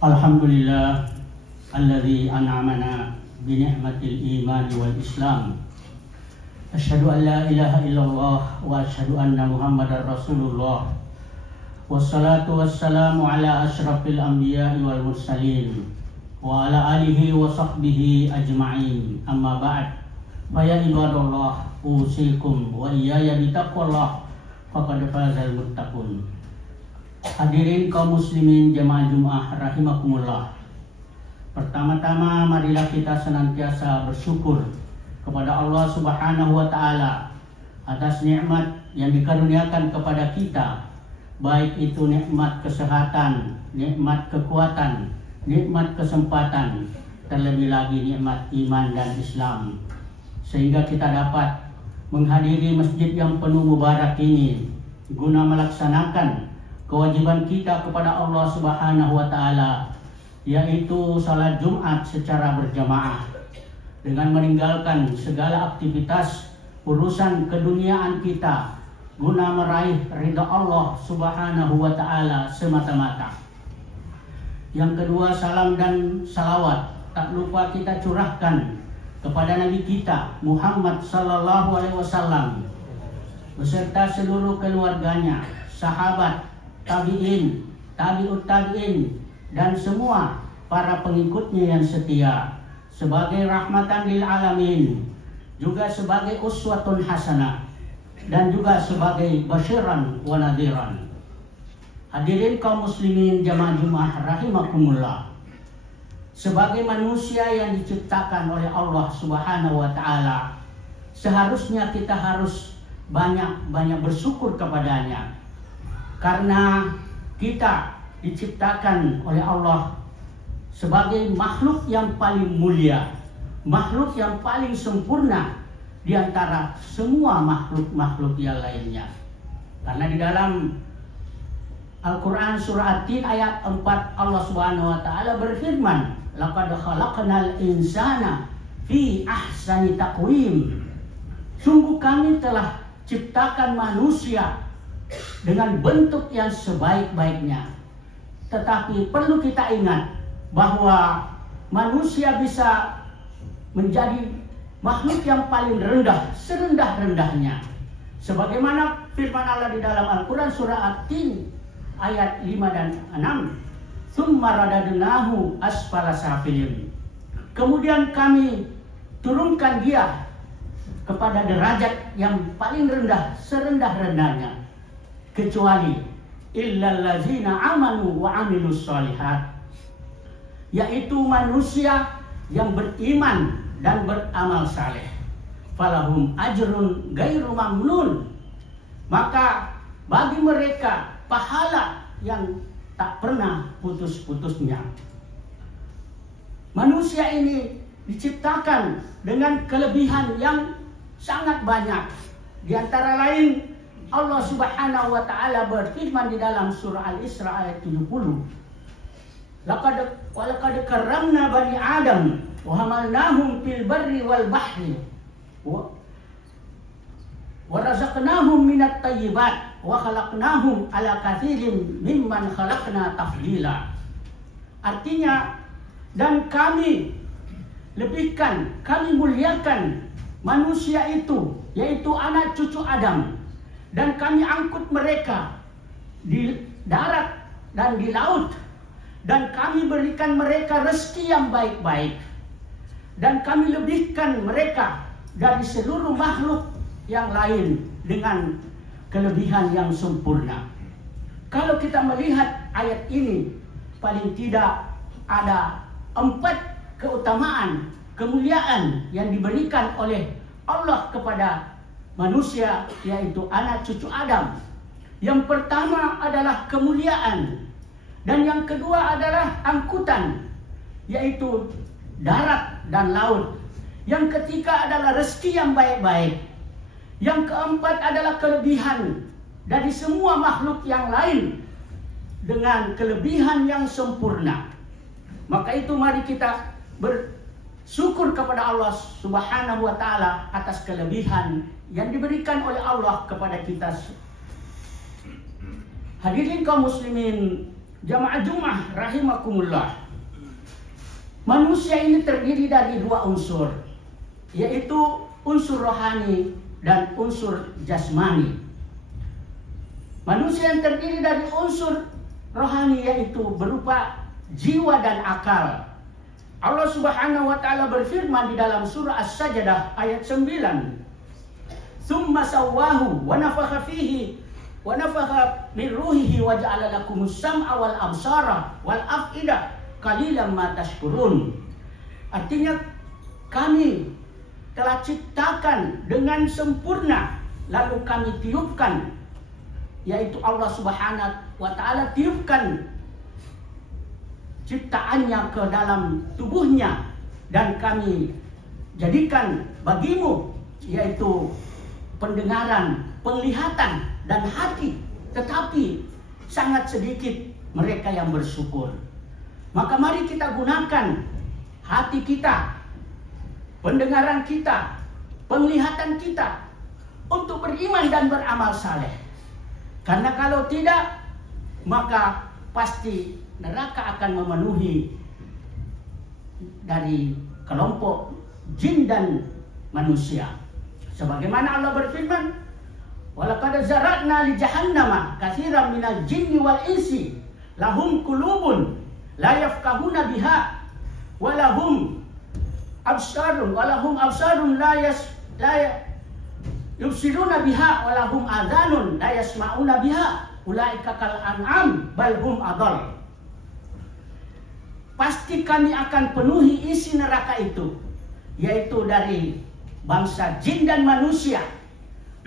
Alhamdulillah alladzi an'amana bi ni'matil iman wal islam. Asyhadu an la ilaha illallah wa asyhadu anna Muhammadar Rasulullah. Wassalatu wassalamu ala asyrafil anbiya'i wal mursalin wa ala alihi wa sahbihi ajma'in. Amma ba'd. Fa ya ibadallah, usikum wa iyaya bitaqwallah faqad fazal muttaqun. Hadirin kaum muslimin jamaah Jumat rahimakumullah. Pertama-tama marilah kita senantiasa bersyukur kepada Allah Subhanahu wa taala atas nikmat yang dikaruniakan kepada kita, baik itu nikmat kesehatan, nikmat kekuatan, nikmat kesempatan, terlebih lagi nikmat iman dan Islam, sehingga kita dapat menghadiri masjid yang penuh mubarak ini guna melaksanakan kewajiban kita kepada Allah Subhanahu wa taala, yaitu salat Jumat secara berjamaah dengan meninggalkan segala aktivitas urusan keduniaan kita guna meraih ridha Allah Subhanahu wa taala semata-mata. Yang kedua, salam dan salawat tak lupa kita curahkan kepada Nabi kita Muhammad sallallahu alaihi wasallam beserta seluruh keluarganya, sahabat, tabi'in, tabi'ut tabi'in, dan semua para pengikutnya yang setia, sebagai rahmatan lil alamin, juga sebagai uswatun hasanah, dan juga sebagai basyiran wa nadhiran. Hadirin kaum muslimin jamaah Jumat rahimakumullah. Sebagai manusia yang diciptakan oleh Allah Subhanahu wa taala, seharusnya kita harus banyak-banyak bersyukur kepadanya. Karena kita diciptakan oleh Allah sebagai makhluk yang paling mulia, makhluk yang paling sempurna di antara semua makhluk-makhluk yang lainnya. Karena di dalam Al-Quran surah At-Tin ayat 4 Allah Subhanahu wa taala berfirman, "Laqad khalaqnal insana fi ahsani taqwim." Sungguh kami telah ciptakan manusia dengan bentuk yang sebaik-baiknya. Tetapi perlu kita ingat bahwa manusia bisa menjadi makhluk yang paling rendah, serendah-rendahnya. Sebagaimana firman Allah di dalam Al-Quran surah At-Tin ayat 5 dan 6. "Tsumma radadnahu asfala safilin." Kemudian kami turunkan dia kepada derajat yang paling rendah, serendah-rendahnya, kecuali illallazina amanu wa amilus sholihat, yaitu manusia yang beriman dan beramal saleh. Falahum ajrun ghairu mamnun, maka bagi mereka pahala yang tak pernah putus-putusnya. Manusia ini diciptakan dengan kelebihan yang sangat banyak. Di antara lain, Allah Subhanahu wa taala berfirman di dalam surah Al-Isra ayat 70. Laqad karramna bani Adam wa hamalnahum fil barri wal bahri wa razaqnahum minat thayyibat wa khalaqnahum ala katsirin mimman khalaqna tafdila. Artinya, dan kami lebihkan, kami muliakan manusia itu, yaitu anak cucu Adam, dan kami angkut mereka di darat dan di laut, dan kami berikan mereka rezeki yang baik-baik, dan kami lebihkan mereka dari seluruh makhluk yang lain dengan kelebihan yang sempurna. Kalau kita melihat ayat ini, paling tidak ada 4 keutamaan, kemuliaan yang diberikan oleh Allah kepada manusia, yaitu anak cucu Adam. Yang pertama adalah kemuliaan, dan yang kedua adalah angkutan, yaitu darat dan laut. Yang ketiga adalah rezeki yang baik-baik. Yang keempat adalah kelebihan dari semua makhluk yang lain dengan kelebihan yang sempurna. Maka itu mari kita bersyukur kepada Allah Subhanahu wa taala atas kelebihan yang diberikan oleh Allah kepada kita. Hadirin kaum muslimin Jamaah Jumat rahimakumullah. Manusia ini terdiri dari dua unsur, yaitu unsur rohani dan unsur jasmani. Manusia yang terdiri dari unsur rohani yaitu berupa jiwa dan akal. Allah Subhanahu wa taala berfirman di dalam surah As-Sajdah ayat 9. Tsumma sawwahu wa nafakha fihi wa nafakha min ruhihi wa ja'ala lakumus sam'a wal absara wal af'ida qalilan ma tashkurun. Artinya kami telah ciptakan dengan sempurna lalu kami tiupkan, yaitu Allah Subhanahu wa taala tiupkan ciptaannya ke dalam tubuhnya dan kami jadikan bagimu yaitu pendengaran, penglihatan dan hati, tetapi sangat sedikit mereka yang bersyukur. Maka mari kita gunakan hati kita, pendengaran kita, penglihatan kita untuk beriman dan beramal saleh. Karena kalau tidak, maka pasti neraka akan memenuhi dari kelompok jin dan manusia. Sebagaimana Allah berfirman, "Walaqad zara'na li jahannama katsiran minal jinni wal insi lahum qulubun la yafqahuna biha wa lahum absarun la yubsiruna biha wa lahum adhanun la yasma'una biha ulaika kal an'am bal hum adall." Pasti kami akan penuhi isi neraka itu, yaitu dari bangsa jin dan manusia.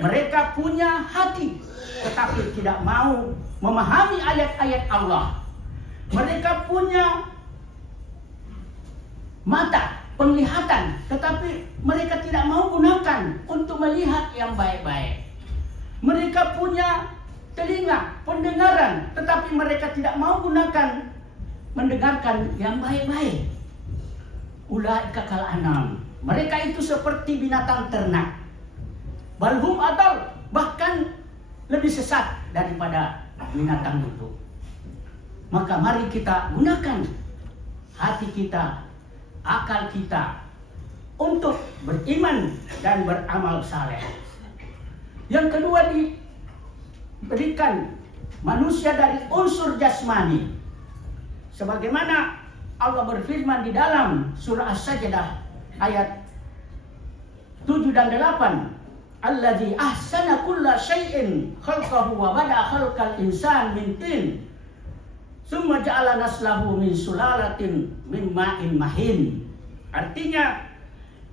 Mereka punya hati tetapi tidak mau memahami ayat-ayat Allah. Mereka punya mata, penglihatan, tetapi mereka tidak mau gunakan untuk melihat yang baik-baik. Mereka punya telinga, pendengaran, tetapi mereka tidak mau gunakan mendengarkan yang baik-baik. Ulaika kal anam. Mereka itu seperti binatang ternak. Balhum adal, bahkan lebih sesat daripada binatang itu. Maka mari kita gunakan hati kita, akal kita untuk beriman dan beramal saleh. Yang kedua, diberikan manusia dari unsur jasmani. Sebagaimana Allah berfirman di dalam surah As-Sajdah ayat 7 dan 8, "Allazi ahsana kulla syai'in khalqahu wa bada'a khalqal insan min tin, tsumma ja'ala naslahu min sulalatin min ma'in mahin." Artinya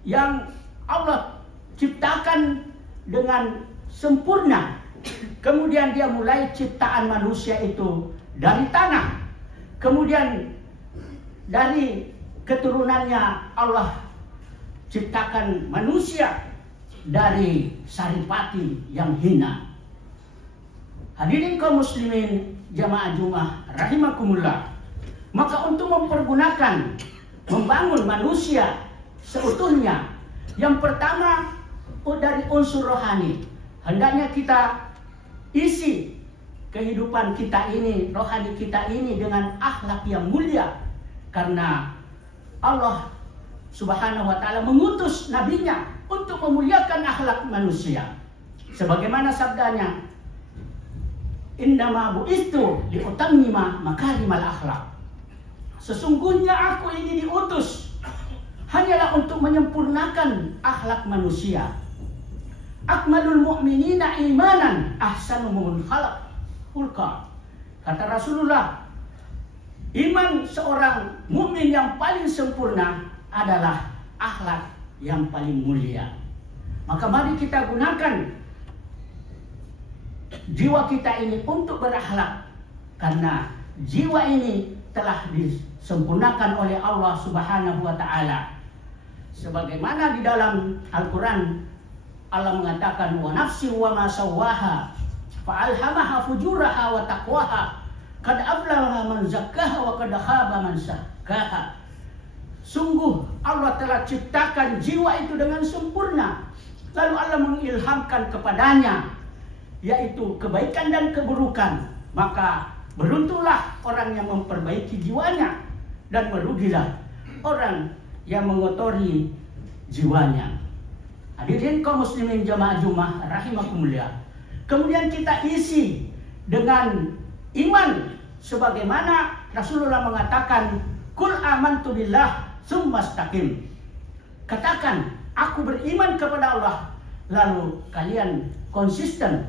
yang Allah ciptakan dengan sempurna, kemudian dia mulai ciptaan manusia itu dari tanah, kemudian dari keturunannya Allah ciptakan manusia dari saripati yang hina. Hadirin kaum muslimin jamaah Jumat rahimakumullah. Maka untuk mempergunakan, membangun manusia seutuhnya, yang pertama dari unsur rohani. Hendaknya kita isi kehidupan kita ini, rohani kita ini dengan akhlak yang mulia. Karena Allah Subhanahu wa ta'ala mengutus nabinya untuk memuliakan akhlak manusia. Sebagaimana sabdanya, "Innama bu'istu liutammima makarimal akhlak." Sesungguhnya aku ini diutus hanyalah untuk menyempurnakan akhlak manusia. Akmalul mu'minina imanan ahsanuhum khulqa. Kata Rasulullah, iman seorang mukmin yang paling sempurna adalah akhlak yang paling mulia. Maka mari kita gunakan jiwa kita ini untuk berakhlak, karena jiwa ini telah disempurnakan oleh Allah Subhanahu wa ta'ala. Sebagaimana di dalam Al-Quran Allah mengatakan, "Wa nafsi wa ma sawwaha fa alhamaha fujuraha wa taqwaha qad aflaha man zakkaha wa qad khaba man sakkaha." Sungguh Allah telah ciptakan jiwa itu dengan sempurna, lalu Allah mengilhamkan kepadanya yaitu kebaikan dan keburukan, maka Beruntunglah orang yang memperbaiki jiwanya, dan merugilah orang yang mengotori jiwanya. Hadirin kaum muslimin jamaah Jumat rahimakumullah. Kemudian kita isi dengan iman sebagaimana Rasulullah mengatakan, "Qul amantu billah tsumma istaqim." Katakan, aku beriman kepada Allah, lalu kalian konsisten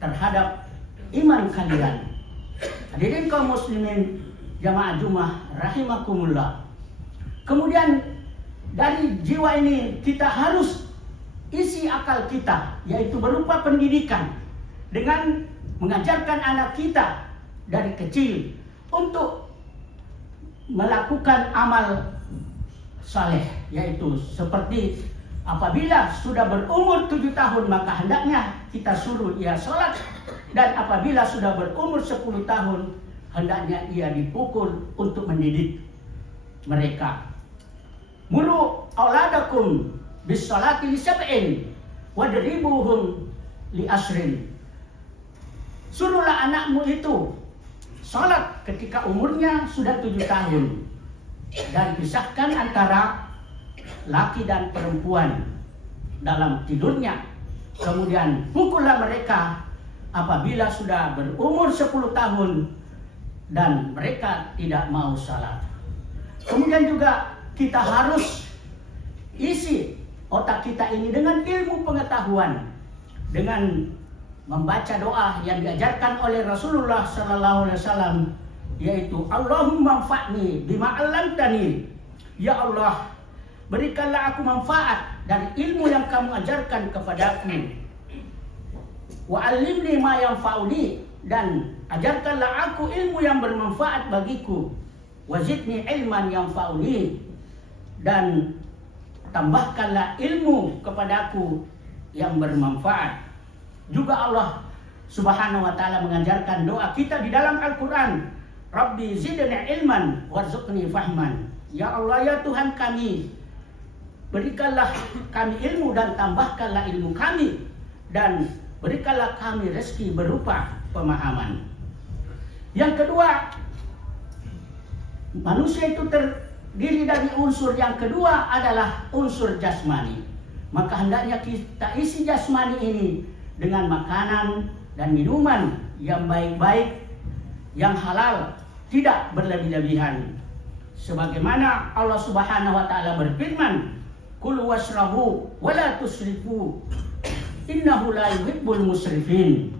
terhadap iman kalian. Hadirin kaum muslimin jamaah Jumat rahimakumullah. Kemudian dari jiwa ini kita harus isi akal kita, yaitu berupa pendidikan, dengan mengajarkan anak kita dari kecil untuk melakukan amal saleh, yaitu seperti apabila sudah berumur 7 tahun maka hendaknya kita suruh ia sholat, dan apabila sudah berumur 10 tahun hendaknya ia dipukul untuk mendidik mereka. Muru auladakum bis sholati li sab'in wadribuhum li asrin. Suruhlah anakmu itu sholat ketika umurnya sudah 7 tahun, dan pisahkan antara laki dan perempuan dalam tidurnya. Kemudian pukullah mereka apabila sudah berumur 10 tahun dan mereka tidak mau salat. Kemudian juga kita harus isi otak kita ini dengan ilmu pengetahuan, dengan membaca doa yang diajarkan oleh Rasulullah SAW, yaitu Allahumma anfa'ni bima 'allamtani. Ya Allah, berikanlah aku manfaat dari ilmu yang kamu ajarkan kepadaku. Wa 'allimni ma yanfa'uni, dan ajarkanlah aku ilmu yang bermanfaat bagiku. Wa zidni ilman yanfa'uni, dan tambahkanlah ilmu kepadaku yang bermanfaat. Juga Allah Subhanahu wa taala mengajarkan doa kita di dalam Al-Qur'an, Rabbi zidni ilman warzuqni fahman. Ya Allah, ya Tuhan kami, berikanlah kami ilmu dan tambahkanlah ilmu kami, dan berikanlah kami rezeki berupa pemahaman. Yang kedua, manusia itu terdiri dari unsur yang kedua adalah unsur jasmani. Maka hendaknya kita isi jasmani ini dengan makanan dan minuman yang baik-baik, yang halal, tidak berlebih-lebihan. Sebagaimana Allah Subhanahu wa taala berfirman, "Kulu washrabu wa la tusrifu, innahu la yuhibbul musrifin."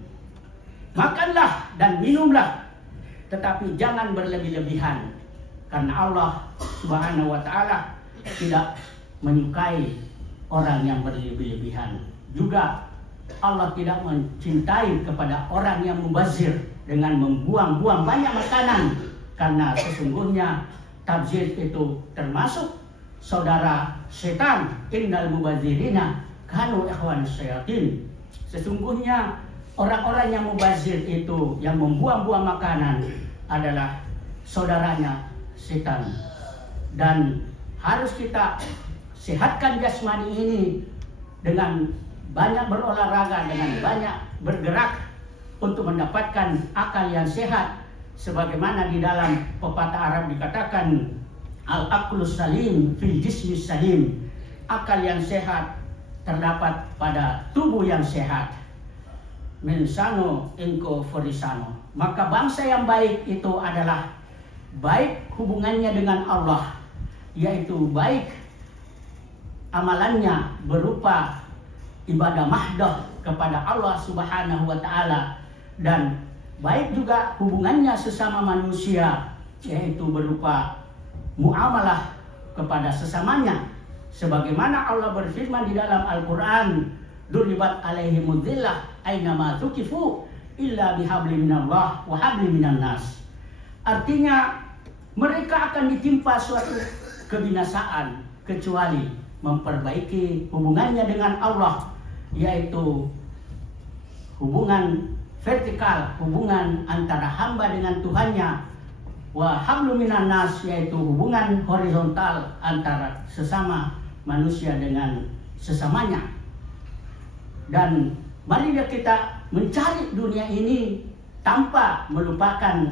Makanlah dan minumlah, tetapi jangan berlebih-lebihan, karena Allah Subhanahu wa taala tidak menyukai orang yang berlebih-lebihan. Juga Allah tidak mencintai kepada orang yang mubazir dengan membuang-buang banyak makanan, karena sesungguhnya tabzir itu termasuk saudara setan. Innal mubazirina kanu ikhwanus syayatin. Sesungguhnya orang-orang yang mubazir itu, yang membuang-buang makanan, adalah saudaranya setan. Dan harus kita sehatkan jasmani ini dengan banyak berolahraga, dengan banyak bergerak untuk mendapatkan akal yang sehat. Sebagaimana di dalam pepatah Arab dikatakan, al-aqlus salim fil jismis salim. Akal yang sehat terdapat pada tubuh yang sehat. Mensano inko forisano. Maka bangsa yang baik itu adalah baik hubungannya dengan Allah, yaitu baik amalannya berupa ibadah mahdoh kepada Allah Subhanahu wa taala, dan baik juga hubungannya sesama manusia, yaitu berupa muamalah kepada sesamanya. Sebagaimana Allah berfirman di dalam Al-Qur'an, "Duribat alaihimud dhillah aina ma tuqifu illa bihablim minallah wa hablim minan nas." Artinya mereka akan ditimpa suatu kebinasaan kecuali memperbaiki hubungannya dengan Allah, yaitu hubungan vertikal, hubungan antara hamba dengan Tuhannya, wa hablum minan nas, yaitu hubungan horizontal antara sesama manusia dengan sesamanya. Dan marilah kita mencari dunia ini tanpa melupakan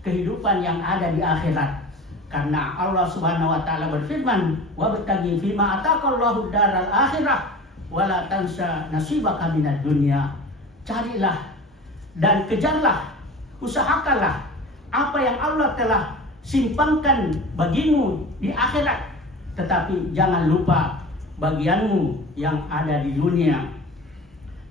kehidupan yang ada di akhirat. Karena Allah Subhanahu wa taala berfirman, "Wabtaghi fima ataqallahu daral akhirah wala tansa nasibaka minad dunya." Carilah dan kejarlah, usahakanlah apa yang Allah telah simpankan bagimu di akhirat, tetapi jangan lupa bagianmu yang ada di dunia.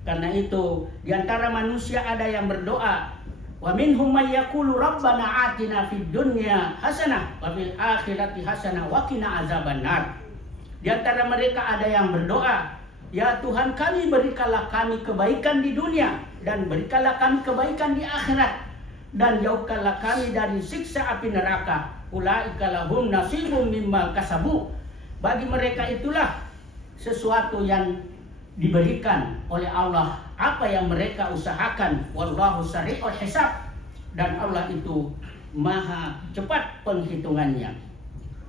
Karena itu di antara manusia ada yang berdoa, wa minhum may yaqulu rabbana atina fid dunya hasanah wa fil akhirati hasanah wa qina azabannar. Di antara mereka ada yang berdoa, ya Tuhan kami, berikanlah kami kebaikan di dunia dan berikanlah kami kebaikan di akhirat, dan jauhkanlah kami dari siksa api neraka. Ulaika lahum nasibum mimma kasabu. Bagi mereka itulah sesuatu yang diberikan oleh Allah apa yang mereka usahakan. Wallahu sari'ul hisab, dan Allah itu maha cepat penghitungannya.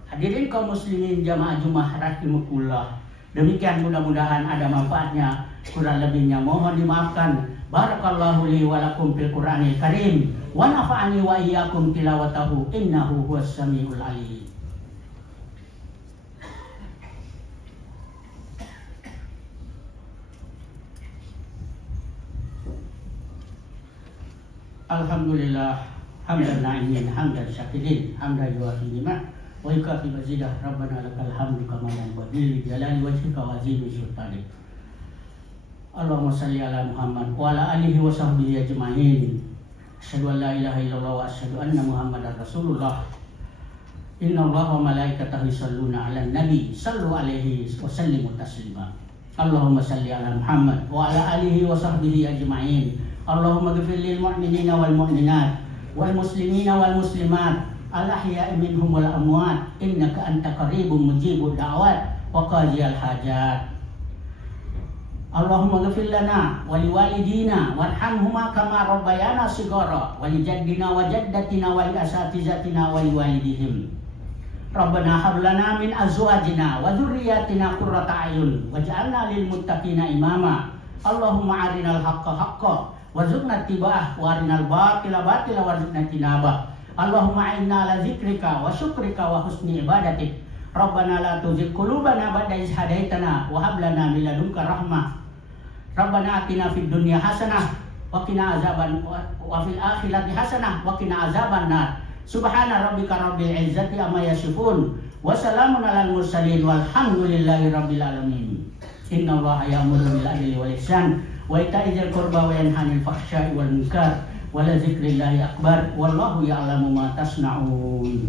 Hadirin kaum muslimin jamaah Jumat rahimakumullah. Demikian, mudah-mudahan ada manfaatnya. Kurang lebihnya mohon dimaafkan. Barakallahu li wa lakum fil Qur'anil Karim wa nafa'ani wa iyyakum tilawatahu innahu huwas samiul alim. Alhamdulillah hamdan na'imin hamdan syakirin hamdan yuwafi ni'mah wa yukafi mazidah. Rabbana lakal hamdu kama yanbaghi li jalali wajhika wa azimi sultanik. Allahumma salli ala Muhammad wa ala alihi wa sahbihi ajma'in. Asyhadu an la ilaha illallah wa asyhadu anna Muhammadar Rasulullah. Inna Allaha wa malaikatahu yusholluna 'alan nabi sallu alaihi wa sallimu taslima. Allahumma salli ala Muhammad wa ala alihi wa sahbihi ajma'in. Allahumma ghfir lil mu'minina wal mu'minat wal muslimina wal muslimat al ahya'i minhum wal amwat innaka anta qaribun mujibud da'wat wa qadiyal hajat. Allahumma ghfir lana wa liwalidina warhamhuma kama rabbayana shighara wa li jaddina wa jaddatina wa li asatizatina wa liwalidihim. Rabbana hab lana min azwajina wa dhurriyyatina qurrata a'yun waj'alna lil muttaqina imama. Allahumma arinal haqqa haqqan warzuqna ittiba'ah wa arinal batila batila warzuqna tinabah. Allahumma inna ala zikrika wa syukrika wa husni ibadatik. Rabbana la tuzigh qulubana ba'da idh hadaitana wa hab lana min ladunka rahmah. Rabbana atina fid dunya hasanah wa qina azaban wa fil akhirati hasanah wa qina azabannar. Subhana rabbika rabbil izzati amma yasifun wa salamun alal mursalin walhamdulillahi rabbil alamin. Innallaha ya'muru bil adli wal ihsan wa ita'i dzil qurba wa yanha 'anil fahsya'i wal munkar wa la dzikrillahi akbar wallahu ya'lamu ma tasna'un.